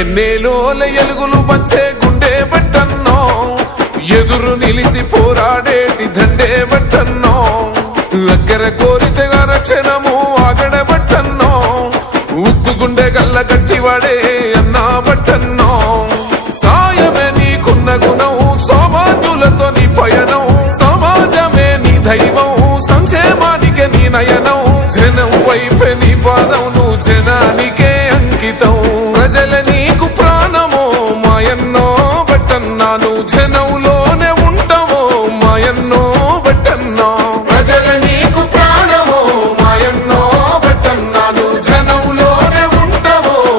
ఎన్నేలోల ఎలుగులు వచ్చే గుండె బట్టన్నో, ఎదురు నిలిచి పోరాడేటి దండే బట్టన్నో, అగ్గర కోరితగా రక్షణము ఆగడ బట్టన్నో, ఉక్కు గుండె గల్ల గట్టివాడే అన్నా బట్టన్నో. సాయమే నీకున్న గుణం, సౌభాగ్యులతో నీ పయనం, సమాజమే నీ దైవం, సంక్షేమానికి నీ నయనం, జనం వైపే నీ పాదం, నువ్వు జనానికి